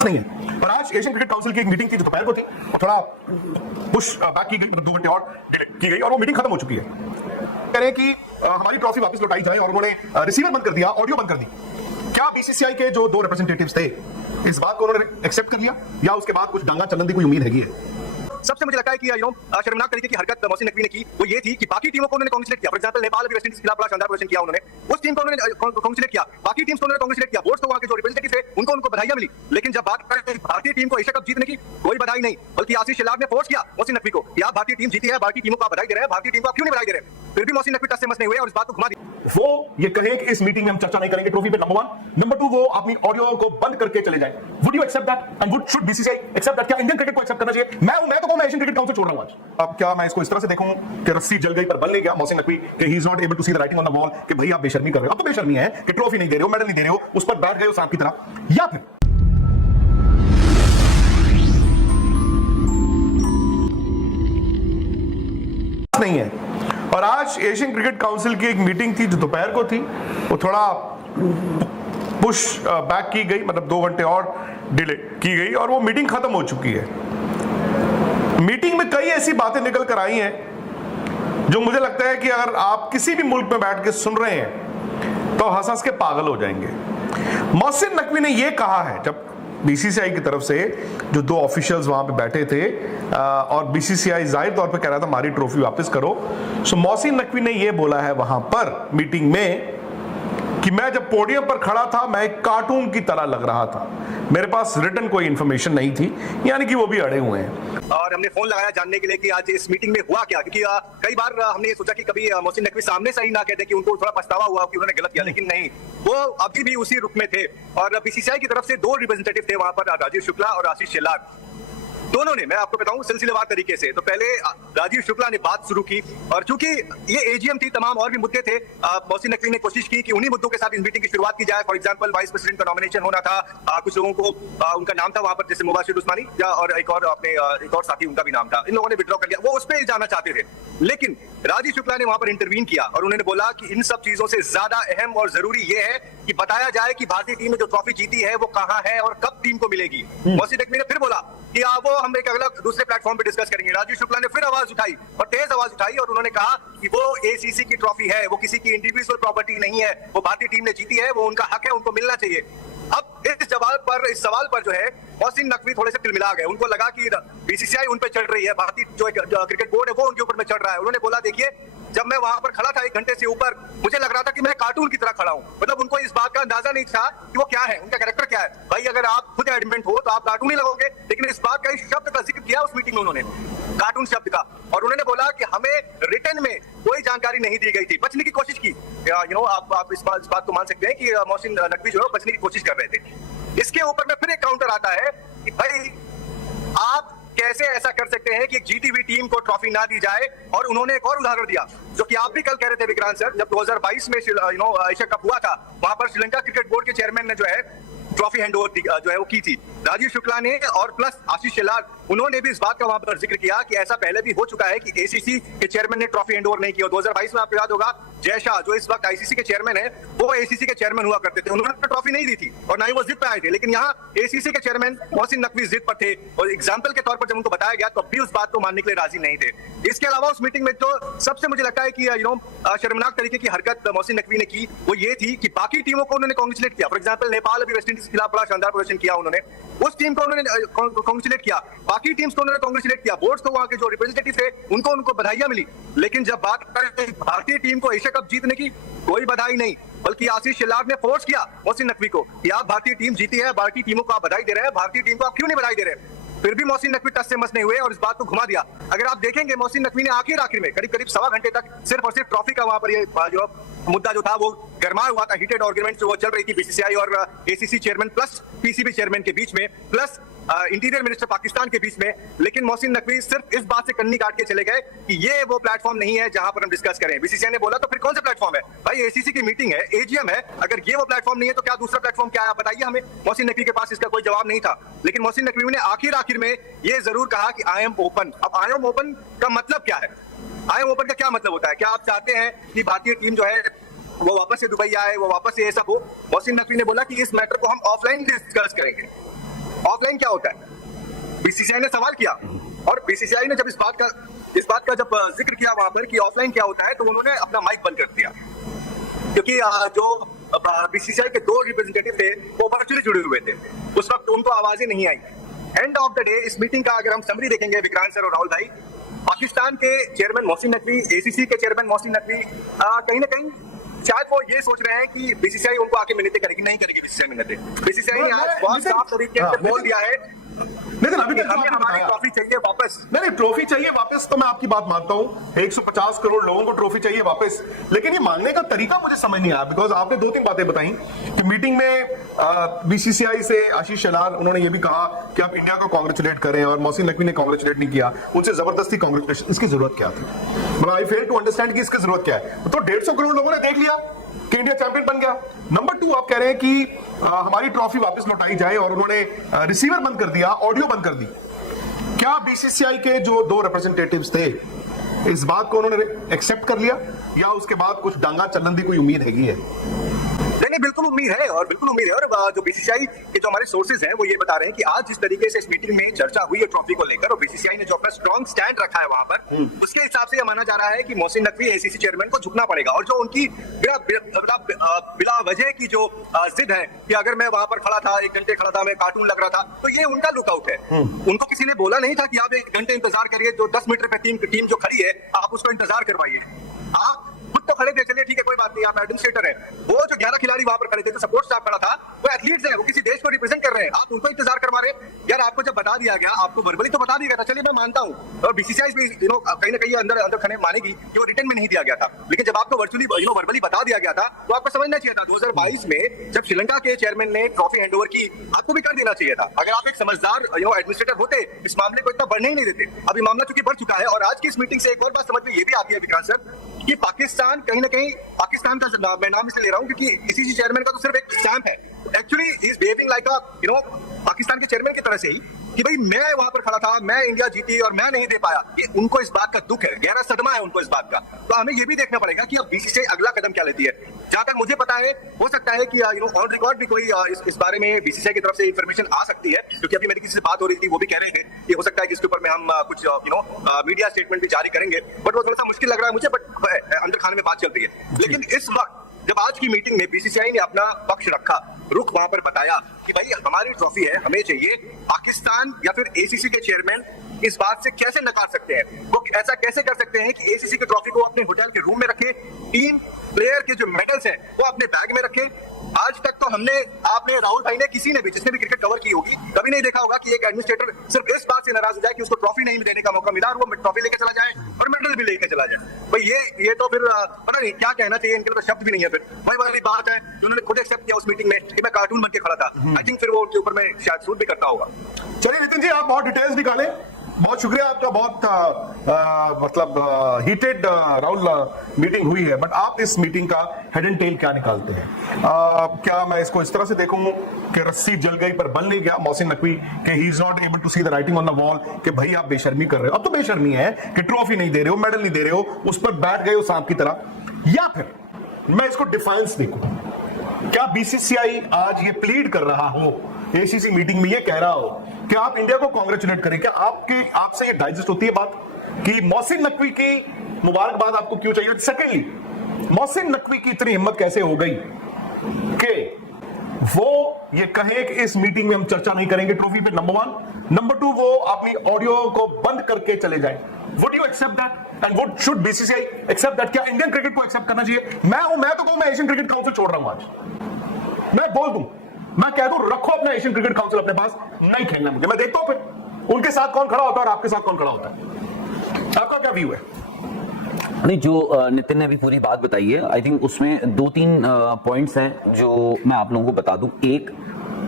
नहीं है। और आज एशियन क्रिकेट काउंसिल की एक मीटिंग थी जो दोपहर को थी और थोड़ा पुश बैक की गई, मतलब 2 घंटे और डिले की गई और वो मीटिंग खत्म हो चुकी है। कह रहे हैं कि हमारी ट्रॉफी वापस लौटाई जाए और उन्होंने रिसीवर बंद कर दिया, ऑडियो बंद कर दी। क्या बीसीसीआई के जो 2 रिप्रेजेंटेटिव्स थे इस बात को उन्होंने एक्सेप्ट कर लिया या उसके बाद कुछ डांगा चलने की कोई उम्मीद हैगी है? सबसे मुझे लगता है कि शर्मनाक तरीके की हरकत मोहसिन नकवी ने की वो ये थी कि बाकी टीमों को उन्होंने कांग्रेचुलेट किया। फॉर एग्जांपल नेपाल अभी वेस्टइंडीज के खिलाफ बड़ा शानदार प्रदर्शन किया उन्होंने, उस टीम को उन्होंने कांग्रेचुलेट किया, बाकी टीम्स को उन्होंने कांग्रेचुलेट किया, बोर्ड्स को वहां के जो रिप्रेजेंटेटिव थे उनको बधाइयां मिली। लेकिन जब बात करें भारतीय टीम को एशिया कप जीतने की, कोई बधाई नहीं, बल्कि आशीष शेलार ने फोर्स किया मोहसिन नकवी को कि आप भारतीय टीम जीती है, बाकी टीमों को बधाई दे रहे हैं, भारतीय टीम को क्यों नहीं बधाई दे रहे? फिर भी मोहसिन नकवी टस से मस नहीं हुए और इस बात को घुमा दी। वो ये कहें कि इस मीटिंग में हम चर्चा नहीं करेंगे ट्रॉफी पे, नंबर 1। नंबर 2, वो अपनी ऑडियो को बंद करके चले जाए। Would you accept that and would should BCCI accept that? क्या इंडियन क्रिकेट को एक्सेप्ट करना चाहिए? मैं तो कहूं मैं एशियन क्रिकेट काउंसिल छोड़ रहा हूं आज। अब क्या मैं इसको इस तरह से देखूं कि रस्सी जल गई पर बल नहीं गया मोहसिन नकवी, कि he is not able to see the writing on the wall, कि भाई आप बेशर्मी कर रहे हो? अब तो बेशर्मी है कि ट्रॉफी नहीं दे रहे हो, मेडल नहीं दे रहे हो, उस पर बैठ गए हो सांप की तरह, या फिर नहीं है। और आज एशियन क्रिकेट काउंसिल की एक मीटिंग थी जो दोपहर को थी, वो थोड़ा पुश बैक की गई, मतलब 2 घंटे और डिले की गई और वो मीटिंग खत्म हो चुकी है। मीटिंग में कई ऐसी बातें निकल कर आई हैं जो मुझे लगता है कि अगर आप किसी भी मुल्क में बैठ के सुन रहे हैं तो हंस हंस के पागल हो जाएंगे। मोहसिन नकवी ने यह कहा है, जब बीसीसीआई की तरफ से जो 2 ऑफिशियल्स वहां पे बैठे थे और बीसीसीआई जाहिर तौर पे कह रहा था हमारी ट्रॉफी वापस करो, सो मोहसिन नकवी ने यह बोला है वहां पर मीटिंग में कि मैं जब पोडियम पर खड़ा था मैं एक कार्टून की तरह लग रहा था, मेरे पास रिटन कोई इंफॉर्मेशन नहीं थी, यानी कि वो भी अड़े हुए हैं। और हमने फोन लगाया जानने के लिए कि आज इस मीटिंग में हुआ क्या, क्योंकि कई बार हमने ये सोचा कि कभी मोहसिन नकवी सामने से ही ना कहते कि उनको थोड़ा पछतावा हुआ कि उन्होंने गलत किया, लेकिन नहीं, वो अभी भी उसी रुख में थे। और बीसीसीआई की तरफ से 2 रिप्रेजेंटेटिव थे वहां पर, राजीव शुक्ला और आशीष शेलार, दोनों ने, मैं आपको बताऊं सिलसिलेवार तरीके से। तो पहले राजीव शुक्ला ने बात शुरू की और चूंकि ये एजीएम थी, तमाम और भी मुद्दे थे, मोहसिन नकवी ने कोशिश की कि उन्हीं मुद्दों के साथ इस मीटिंग की शुरुआत की जाए। फॉर एग्जांपल वाइस प्रेसिडेंट का नॉमिनेशन होना था, कुछ लोगों को उनका नाम था वहां पर, जैसे मुबाशिर उस्मानी और एक और साथी उनका भी नाम था, इन लोगों ने विड्रॉ कर लिया, वो उस पर जाना चाहते थे। लेकिन राजीव शुक्ला ने वहां पर इंटरवीन किया और उन्होंने बोला कि इन सब चीजों से ज्यादा अहम और जरूरी ये है कि बताया जाए कि भारतीय टीम ने जो ट्रॉफी जीती है वो कहां है और कब टीम को मिलेगी। मोहसिन नकवी ने फिर बोला कि वो हम एक अगला दूसरे प्लेटफॉर्म पे डिस्कस करेंगे। राजीव शुक्ला ने फिर आवाज उठाई और तेज आवाज उठाई और उन्होंने कहा कि वो एसीसी की ट्रॉफी है, वो किसी की इंडिविजुअल प्रॉपर्टी नहीं है, वो भारतीय टीम ने जीती है, वो उनका हक है, उनको मिलना चाहिए। अब इस सवाल पर जो है मोहसिन नकवी थोड़े से तिलमिला गए, उनको लगा कि बीसीसीआई उन पे चढ़ रही है, भारतीय जो क्रिकेट बोर्ड है वो उनके ऊपर में चढ़ रहा है। उन्होंने बोला देखिए, जब मैं वहां पर खड़ा था 1 घंटे से ऊपर, मुझे लग रहा था कि मैं कार्टून की तरह खड़ा हूं, मतलब उनको इस बात का अंदाजा नहीं था कि वो क्या है, उनका कैरेक्टर क्या है। भाई अगर आप खुद एडमिट हो तो आप कार्टून ही लगोगे, लेकिन इस बात का, इस शब्द का जिक्र किया उस मीटिंग में उन्होंने, कार्टून शब्द का, और उन्होंने बोला कि हमें रिटन में कोई जानकारी नहीं दी गई थी, बचने की कोशिश की। आप इस बात को मान सकते हैं कि मोहसिन नकवी जो है बचने की कोशिश कर रहे थे। इसके ऊपर में फिर एक काउंटर आता है कि भाई आप कैसे ऐसा कर सकते हैं कि एक जीती हुई टीम को ट्रॉफी ना दी जाए। और उन्होंने एक और उदाहरण दिया जो कि आप भी कल कह रहे थे विक्रांत सर, जब 2022 में एशिया कप हुआ था, वहां पर श्रीलंका क्रिकेट बोर्ड के चेयरमैन ने जो है ट्रॉफी हैंडओवर जो है वो की थी, राजीव शुक्ला ने और प्लस आशीष शेलार, उन्होंने भी इस बात का वहां पर जिक्र किया कि ऐसा पहले भी हो चुका है कि एसीसी के चेयरमैन ने ट्रॉफी हैंडओवर नहीं किया। 2022 में आपको याद होगा जय शाह जो इस वक्त आईसीसी के चेयरमैन है, वो एसीसी के चेयरमैन हुआ करते थे, उन्होंने ट्रॉफी नहीं दी थी और ना ही वो जिद पे आए थे। लेकिन यहाँ एसीसी के चेयरमैन मोहसिन नकवी जिद पर थे और एग्जाम्पल के तौर पर जब उनको बताया गया तो भी उस बात को मानने के लिए राजी नहीं थे। इसके अलावा उस मीटिंग में जो सबसे मुझे लगता है कि शर्मनाक तरीके की हरकत मोहसिन नकवी ने की वो ये थी कि बाकी टीमों को उन्होंने कांग्रेचुलेट किया। फॉर एग्जांपल नेपाल अभी वेस्टइंडीज के खिलाफ बड़ा शानदार प्रदर्शन किया उन्होंने, उस टीम को उन्होंने कांग्रेचुलेट किया, बाकी टीम्स को उन्होंने कांग्रेचुलेट किया, बोर्ड्स को वहां के जो रिप्रेजेंटेटिव थे उनको बधाइयां मिली। लेकिन जब बात करें भारतीय टीम को एशिया कप जीतने की, कोई बधाई नहीं, बल्कि आशीष शेलार ने फोर्स किया मोहसिन नकवी को कि आप भारतीय टीम जीती है, बाकी टीमों को आप बधाई दे रहे हैं, भारतीय टीम को आप क्यों नहीं बधाई दे रहे? फिर भी मोहसिन नकवी टस से मस नहीं हुए और इस बात को घुमा दिया। अगर आप देखेंगे मोहसिन नकवी ने आखिर में करीब 1.25 घंटे तक सिर्फ और सिर्फ ट्रॉफी का वहां पर ये जो मुद्दा जो था वो गरमाया हुआ था, हीटेड आर्गुमेंट जो चल रही थी बीसीसीआई और ACC chairman plus PCB chairman के बीच में, प्लस इंटीरियर मिनिस्टर पाकिस्तान के बीच में। लेकिन मोहसिन नकवी सिर्फ इस बात से कन्नी काट के चले गए कि ये वो प्लेटफॉर्म नहीं है जहां पर हम डिस्कस करें। बीसीसीआई ने बोला तो फिर कौन सा प्लेटफॉर्म है भाई? एसीसी की मीटिंग है, एजीएम है, अगर ये वो प्लेटफॉर्म नहीं है तो क्या दूसरा प्लेटफॉर्म क्या है? आप बताइए हमें। मोहसिन नकवी के पास इसका कोई जवाब नहीं था। लेकिन मोहसिन नकवी ने आखिर में ये जरूर कहा कि आई एम ओपन। अब आई एम ओपन का मतलब क्या है? आई एम ओपन का क्या मतलब होता है? क्या आप चाहते हैं कि भारतीय टीम जो है वो वापस से दुबई आए, वो वापस से ये सब हो? मोहसिन नकवी ने बोला कि इस मैटर को हम ऑफलाइन डिस्कस करेंगे। ऑफलाइन क्या होता है? बीसीसीआई ने सवाल किया और बीसीसीआई ने जब इस बात का जब जिक्र किया वहां पर कि ऑफलाइन क्या होता है, तो उन्होंने अपना माइक बंद कर दिया, क्योंकि जो बीसीसीआई के 2 रिप्रेजेंटेटिव थे वो वर्चुअली जुड़े हुए थे, उस वक्त उनको आवाजें नहीं आई। एंड ऑफ द डे इस मीटिंग का अगर हम समरी देखेंगे विक्रांत सर और राहुल भाई, पाकिस्तान के चेयरमैन मोहसिन नकवी, एसीसी के चेयरमैन मोहसिन नकवी कहीं ना कहीं शायद वो ये सोच रहे हैं कि बीसीसीआई उनको आके मिन्नतें करेगी, नहीं करेगी बीसीसीआई मिन्नतें। बीसीसीआई ने आज बहुत साफ तरीके से बोल दिया है लेकिन अभी हमें हमारी ट्रॉफी चाहिए वापस। नहीं, ट्रॉफी चाहिए वापस तो मैं आपकी बात मानता हूं, 150 करोड़ लोगों को ट्रॉफी चाहिए वापस, लेकिन ये मांगने का तरीका मुझे समझ नहीं आया। बिकॉज आपने 2-3 बातें बताई कि मीटिंग में बीसीसीआई से आशीष शेलार उन्होंने ये भी कहा कि आप इंडिया को कांग्रेचुलेट करें, और मोहसिन नकवी ने कांग्रेचुलेट नहीं किया, उनसे जबरदस्ती कांग्रेचुलेशन। इसकी जरूरत क्या थी? मतलब आई फेल टू अंडरस्टैंड कि इसकी जरूरत क्या है। तो 150 करोड़ लोगों ने देख लिया कि इंडिया चैंपियन बन गया। नंबर 2, आप कह रहे हैं कि हमारी ट्रॉफी वापस लौटाई जाए, और उन्होंने रिसीवर बंद कर दिया, ऑडियो बंद कर दी। क्या बीसीसीआई के जो 2 रिप्रेजेंटेटिव्स थे इस बात को उन्होंने एक्सेप्ट कर लिया, या उसके बाद कुछ डांगा चलन की कोई उम्मीद हैगी है? नहीं, बिल्कुल उम्मीद है, और बिल्कुल उम्मीद है। और जो बीसीसीआई के जो हमारे सोर्सेज हैं वो ये बता रहे हैं कि आज जिस तरीके से इस मीटिंग में चर्चा हुई है ट्रॉफी को लेकर, और बीसीसीआई ने जो अपना स्ट्रॉन्ग स्टैंड रखा है वहां पर, उसके हिसाब से यह माना जा रहा है कि मोहसिन नकवी एसीसी चेयरमैन को झुकना पड़ेगा। और जो उनकी बिला वजह की जो जिद है कि अगर मैं वहां पर खड़ा था, 1 घंटे खड़ा था, मैं कार्टून लग रहा था, तो ये उनका लुकआउट है। उनको किसी ने बोला नहीं था कि आप 1 घंटे इंतजार करिए, जो 10 मीटर पे टीम जो खड़ी है आप उसको इंतजार करवाइए। आप खुद तो खड़े थे, चलिए ठीक है कोई बात नहीं, आप एडमिनिस्ट्रेटर हैं। वो जो 11 खिलाड़ी वहां पर खड़े थे, जो सपोर्ट स्टाफ खड़ा था, वो एथलीट्स हैं, वो किसी देश को रिप्रेजेंट कर रहे हैं, आप उनको इंतजार करवा रहे हैं। यार आपको जब बता दिया गया, आपको वर्बली तो बता दिया गया था, चलिए मैं मानता हूं, और बीसीसीआई भी कहीं ना कहीं अंदर खने मानेगी कि वो रिटर्न में नहीं दिया गया था, लेकिन जब आपको वर्चुअली वर्बली बता दिया गया था तो आपको समझना चाहिए था। 2022 में जब श्रीलंका के चेयरमैन ने ट्रॉफी हैंडओवर की, आपको भी कर देना चाहिए था। अगर आप एक समझदार एडमिनिस्ट्रेटर होते, इस मामले को इतना बढ़ने ही नहीं देते। अभी मामला चूंकि बढ़ चुका है, और आज की इस मीटिंग से एक और बात समझ में ये भी आती है विक्रांत सर, कि पाकिस्तान कहीं ना कहीं, पाकिस्तान का मैं नाम इसलिए ले रहा हूं क्योंकि इसी चेयरमैन का तो सिर्फ एक स्टैम्प है, actually he is behaving like Pakistan के चेयरमैन की तरह से ही, कि भाई मैं वहां पर खड़ा था, मैं इंडिया जीती और मैं नहीं दे पाया। ये उनको इस बात का दुख है, गहरा सदमा है उनको इस बात का। तो हमें ये भी देखना पड़ेगा कि अब बीसीसीआई अगला कदम क्या लेती है। जहां तक मुझे पता है, हो सकता है कि ऑन रिकॉर्ड भी कोई इस बारे में बीसीसीआई की तरफ से इंफॉर्मेशन आ सकती है, क्योंकि अभी मेरी किसी से बात हो रही थी, वो भी कह रहे थे कि हो सकता है कि इसके ऊपर में हम कुछ मीडिया स्टेटमेंट भी जारी करेंगे, बट वो थोड़ा सा मुश्किल लग रहा है मुझे, बट अंदर खाने में बात चल रही है। लेकिन इस वक्त जब आज की मीटिंग में बीसीसीआई ने अपना पक्ष रखा, रुख वहां पर बताया कि भाई हमारी ट्रॉफी है, हमें चाहिए, पाकिस्तान या फिर एसीसी के चेयरमैन इस बात से कैसे नकार सकते हैं? वो ऐसा कैसे कर सकते हैं कि एसीसी की ट्रॉफी को अपने होटल के रूम में रखे, टीम प्लेयर के जो मेडल्स हैं वो अपने बैग में रखे? आज तक तो आपने राहुल भाई ने, किसी ने भी, जिसने भी क्रिकेट कवर की होगी, कभी नहीं देखा होगा कि एक एडमिनिस्ट्रेटर सिर्फ इस बात से नाराज हो जाए कि उसको ट्रॉफी नहीं देने का मौका मिला और वो ट्रॉफी लेके चला जाए और मेडल भी लेके चला जाए। भाई ये तो फिर पता नहीं क्या कहना चाहिए, इनके तो शब्द भी नहीं है। फिर वही वाली बात है जो उन्होंने खुद एक्सेप्ट किया उस मीटिंग में कि मैं कार्टून बन के खड़ा था। आई थिंक फिर वो उनके ऊपर में शायद सूट भी करता होगा। चलिए नितिन जी, आप बहुत डिटेल्स निकाले, बहुत शुक्रिया आपका, बहुत मतलब हीटेड राहुल मीटिंग हुई है, बट आप इस मीटिंग का हेड एंड टेल क्या निकालते हैं? क्या मैं इसको इस तरह से देखूं कि रस्सी जल गई पर बल नहीं गया मोहसिन नकवी, कि he is not able to see the writing on the wall, कि भाई आप बेशर्मी कर रहे हो? अब तो बेशर्मी है कि ट्रॉफी नहीं दे रहे हो, मेडल नहीं दे रहे हो, उस पर बैठ गए हो सांप की तरह। या फिर मैं इसको डिफाइंस देखूं, क्या बीसीसीआई आज ये प्लीड कर रहा हो, एसीसी मीटिंग में ये कह रहा हो कि आप इंडिया को कांग्रेचुलेट करें? क्या आपसे ये डाइजेस्ट होती है बात कि मोहसिन नकवी की मुबारकबाद आपको क्यों चाहिए? सेकेंडली, मोहसिन नकवी की इतनी हिम्मत कैसे हो गई कि वो ये कहे कि इस मीटिंग में हम चर्चा नहीं करेंगे ट्रॉफी पे? नंबर 1। नंबर 2, वो अपनी ऑडियो को बंद करके चले जाए। Would you accept that? And would should BCCI accept that? क्या इंडियन क्रिकेट को एक्सेप्ट करना चाहिए? मैं तो कहूं, मैं एशियन क्रिकेट काउंसिल छोड़ रहा हूं आज। मैं बोल दूं, मैं कह दूं, रखो अपना एशियन क्रिकेट काउंसिल अपने पास, नहीं खेलना मुझे। मैं देखता हूं फिर उनके साथ कौन खड़ा होता है और आपके साथ कौन खड़ा होता है। आपका क्या व्यू है? नहीं, जो नितिन ने अभी पूरी बात बताई है, आई थिंक उसमें 2-3 पॉइंट्स हैं जो मैं आप लोगों को बता दूं। एक,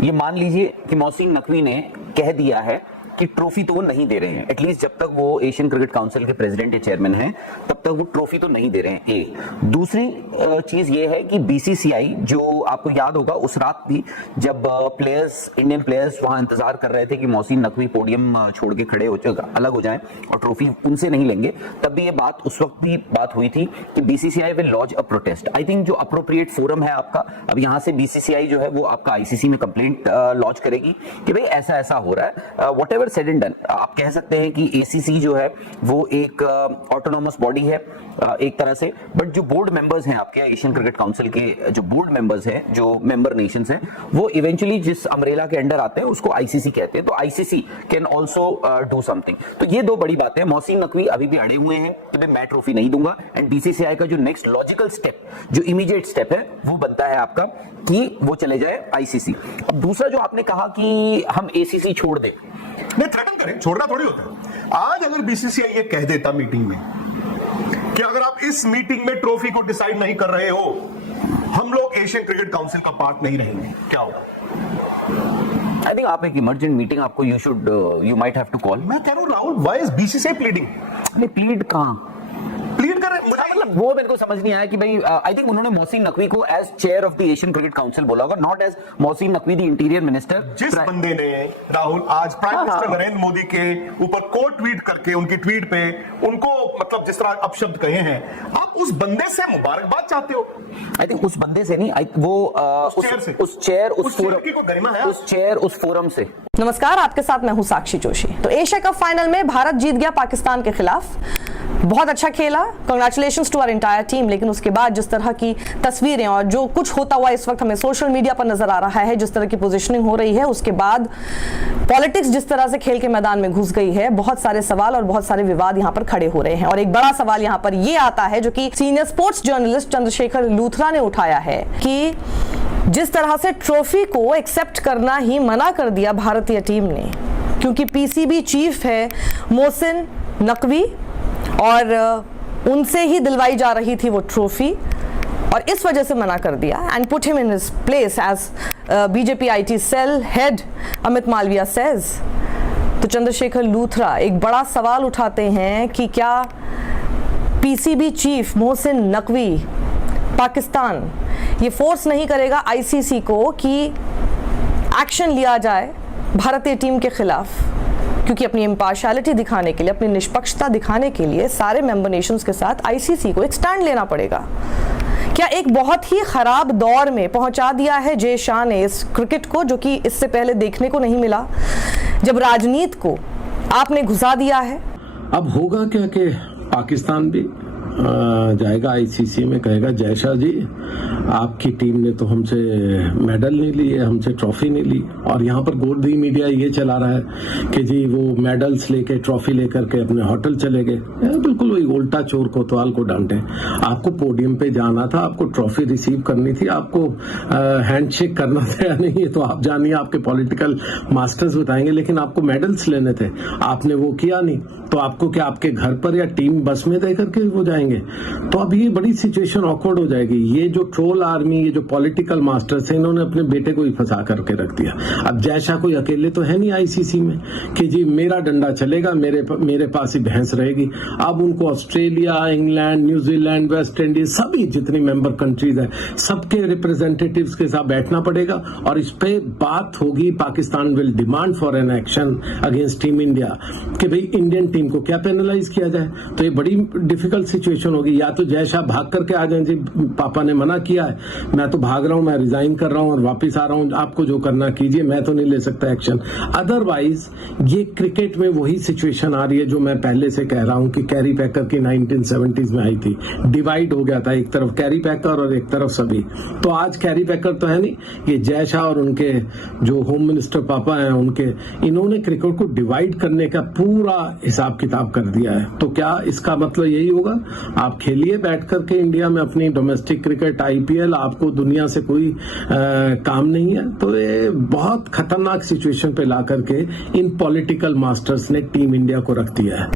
ये मान लीजिए कि मोहसिन नकवी ने कह दिया है कि ट्रॉफी तो वो नहीं दे रहे हैं, एटलीस्ट जब तक वो एशियन क्रिकेट काउंसिल के प्रेसिडेंट या चेयरमैन हैं तब तक वो ट्रॉफी तो नहीं दे रहे हैं। एक दूसरी चीज ये है कि बीसीसीआई, जो आपको याद होगा उस रात भी जब प्लेयर्स, इंडियन प्लेयर्स वहां इंतजार कर रहे थे कि मोहसिन नकवी पोडियम छोड़ के खड़े हो अलग हो जाएं और ट्रॉफी उनसे नहीं लेंगे, तब भी ये बात, उस वक्त भी बात हुई थी कि BCCI will launch a protest. I think जो अप्रोप्रिएट फोरम है आपका, अब यहां से बीसीसीआई जो है वो आपका आईसीसी में कंप्लेंट लॉन्च करेगी कि भाई ऐसा ऐसा हो रहा है। व्हाटएवर सेड एंड डन, आप कह सकते हैं कि एसीसी जो है वो एक ऑटोनोमस बॉडी है एक तरह से, बट जो बोर्ड मेंबर्स हैं आपके एशियन क्रिकेट काउंसिल के, जो बोर्ड मेंबर्स हैं, जो मेंबर नेशंस हैं, वो इवेंचुअली जिस अम्ब्रेला के अंडर आते हैं उसको आईसीसी कहते हैं, तो ICC can also do something. तो ये दो बड़ी बातें। मोहसिन नकवी अभी भी अड़े हुए हैं कि मैं ट्रॉफी नहीं दूंगा, एंड बीसीसीआई का जो नेक्स्ट लॉजिकल स्टेप, जो इमीडिएट स्टेप है, वो बनता है आपका कि वो चले जाए आईसीसी। अब दूसरा जो आपने कहा कि हम एसीसी छोड़ दें, नहीं थ्रेटन करें, छोड़ना थोड़ी होता है। आज अगर बीसीसीआई ये कह देता मीटिंग में कि अगर आप इस मीटिंग में ट्रॉफी को डिसाइड नहीं कर रहे हो, हम लोग एशियन क्रिकेट काउंसिल का पार्ट नहीं रहेंगे, क्या होगा? आई थिंक आप एक इमरजेंट मीटिंग आपको you might have to call. मैं कह रहा हूं Rahul, why is BCCI pleading? अरे प्लीड कहां, प्लीड कर रहे हैं, मुझे मतलब वो मेरे को समझ नहीं आया कि भाई आई थिंक उन्होंने मोहसिन नकवी को as chair of the Asian cricket council बोला होगा, not as Mohsin Naqvi the interior minister. जिस बंदे ने राहुल आज प्राइम मिनिस्टर नरेंद्र मोदी के ऊपर को ट्वीट करके उनकी ट्वीट पे उनको मतलब जिस तरह अपशब्द कहे हैं, आप उस बंदे से मुबारकबाद चाहते हो? आई थिंक उस बंदे से नहीं, वो उस चेयर उस फोरम से। नमस्कार, आपके साथ मैं हूं साक्षी जोशी। तो एशिया कप फाइनल में भारत जीत गया पाकिस्तान के खिलाफ, बहुत अच्छा खेला, congratulations to our entire team. लेकिन उसके बाद जिस तरह की तस्वीरें और जो कुछ होता हुआ इस वक्त हमें सोशल मीडिया पर नजर आ रहा है, जिस तरह की पोजीशनिंग हो रही है, उसके बाद पॉलिटिक्स जिस तरह से खेल के मैदान में घुस गई है, बहुत सारे सवाल और बहुत सारे विवाद यहां पर खड़े हो रहे हैं। और एक बड़ा सवाल यहां पर यह आता है, जो कि senior sports journalist Chandrashekhar Luthra ने उठाया है, कि जिस तरह से ट्रॉफी को एक्सेप्ट करना ही मना कर दिया भारतीय टीम ने, क्योंकि पीसीबी चीफ है मोहसिन नकवी और उनसे ही दिलवाई जा रही थी वो ट्रॉफी, और इस वजह से मना कर दिया and put him in his place as BJP IT cell head Amit Malviya says. तो चंद्रशेखर लूथरा एक बड़ा सवाल उठाते हैं कि क्या पीसीबी चीफ मोहसिन नकवी पाकिस्तान ये फोर्स नहीं करेगा आईसीसी को कि एक्शन लिया जाए भारतीय टीम के खिलाफ, क्योंकि अपनी इम्पार्शियलिटी दिखाने के लिए, अपनी निष्पक्षता दिखाने के लिए सारे मेंबर नेशंस के साथ आईसीसी को एक स्टैंड लेना पड़ेगा। क्या एक बहुत ही खराब दौर में पहुंचा दिया है जय शाह ने इस क्रिकेट को, जो कि इससे पहले देखने को नहीं मिला, जब राजनीति को आपने घुसा दिया है? अब होगा क्या कि पाकिस्तान भी जाएगा आईसीसी में, कहेगा जय शाह जी आपकी टीम ने तो हमसे मेडल नहीं लिए, हमसे ट्रॉफी नहीं ली, और यहाँ पर गोदी मीडिया ये चला रहा है कि जी वो मेडल्स लेके ट्रॉफी लेकर के अपने होटल चले गए। बिल्कुल वही उल्टा चोर कोतवाल को डांटे। आपको पोडियम पे जाना था, आपको ट्रॉफी रिसीव करनी थी, आपको हैंडशेक करना था या नहीं, ये तो आप जानिए, आपके पॉलिटिकल मास्टर्स बताएंगे, लेकिन आपको मेडल्स लेने थे, आपने वो किया नहीं। तो आपको क्या आपके घर पर या टीम बस में दे करके वो जाएंगे? तो अब ये बड़ी सिचुएशन ऑकवर्ड हो जाएगी। ये जो ट्रोल आर्मी, ये जो पॉलिटिकल मास्टर्स हैं, इन्होंने अपने बेटे को ही फंसा करके रख दिया। अब जय शाह कोई अकेले तो है नहीं आईसीसी में कि जी मेरा डंडा चलेगा, मेरे पास ही भैंस रहेगी। अब उनको Australia, England, New Zealand, West Indies, सभी जितनी मेंबर कंट्रीज है, सबके रिप्रेजेंटेटिव्स के साथ बैठना पड़ेगा और इस पे बात होगी। Pakistan will demand for an action against team India कि भाई इंडियन टीम को क्या पेनलाइज किया जाए। तो ये बड़ी डिफिकल्ट सिचुएशन होगी। या तो जय शाह भाग करके आ जाए, जी पापा ने मना किया है, मैं तो भाग रहा हूं, मैं रिजाइन कर रहा हूं और वापस आ रहा हूं, आपको जो करना कीजिए, मैं तो नहीं ले सकता एक्शन। अदरवाइज ये क्रिकेट में वही सिचुएशन आ रही है जो मैं पहले से कह रहा हूं कि कैरी पैकर की 1970s में आई थी, डिवाइड हो गया था, एक तरफ कैरी पैकर और एक तरफ सभी। तो आज कैरी पैकर तो है नहीं, ये जय शाह और उनके जो होम मिनिस्टर पापा हैं, उनके इन्होंने क्रिकेट को डिवाइड करने का पूरा हिसाब किताब कर दिया है। तो क्या इसका मतलब यही होगा आप खेलिए बैठ करके इंडिया में अपनी डोमेस्टिक क्रिकेट, आईपीएल, आपको दुनिया से कोई काम नहीं है? तो ये बहुत खतरनाक सिचुएशन पे ला करके इन पॉलिटिकल मास्टर्स ने टीम इंडिया को रख दिया है।